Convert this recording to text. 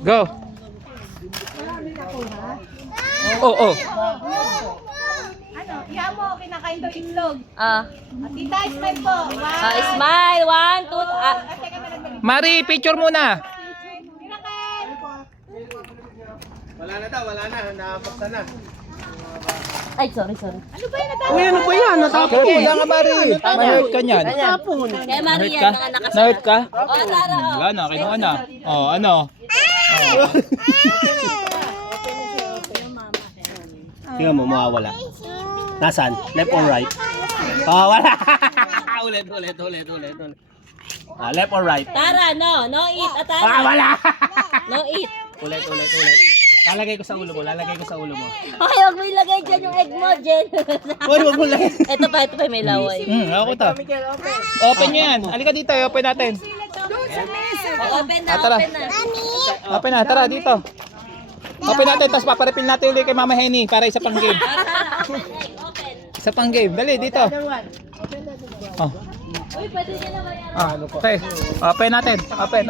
Go. Oh. Ano, iya mo, kinakain daw itlog. Ah. Tita, smile po. Wow. Smile. 1, 2, Teka, malagdag. Mari, picture muna. Kinakain. Wala na daw, wala na. Nakapagta na. Ay, sorry. Ano ba yun? Uy, ano ba yan? Natapon. Wala ka, Mari. Ma-hurt ka niyan. Natapon. Kaya Na-hurt Maria, ka? mga nakasara. Na-hurt ka? Oh, Tara, oh. Wala na, kinuha na. Oh, ano? Tingnan mo, mawawala. Nasaan? Left or right? Oh, wala. ulit. Left or right? Tara, no eat. Tara. Wala. No eat. Ulit. Lalagay ko sa ulo mo. Ay, huwag mo ilagay dyan yung egg mo, Jen. Uy, wag mo lang. Ito pa, may laway. Ako to. Open nyo yan. Halika dito, open natin. Oh, open na, Tara. open na. Open na, tara dito. Open natin, tapos paparepil natin ulit kay Mama Henny para isa pang game. Tara, open, egg, open. Isa pang game. Dali, dito. Oh. Uy, pwede nyo na ba yan? Okay. Open natin. Open.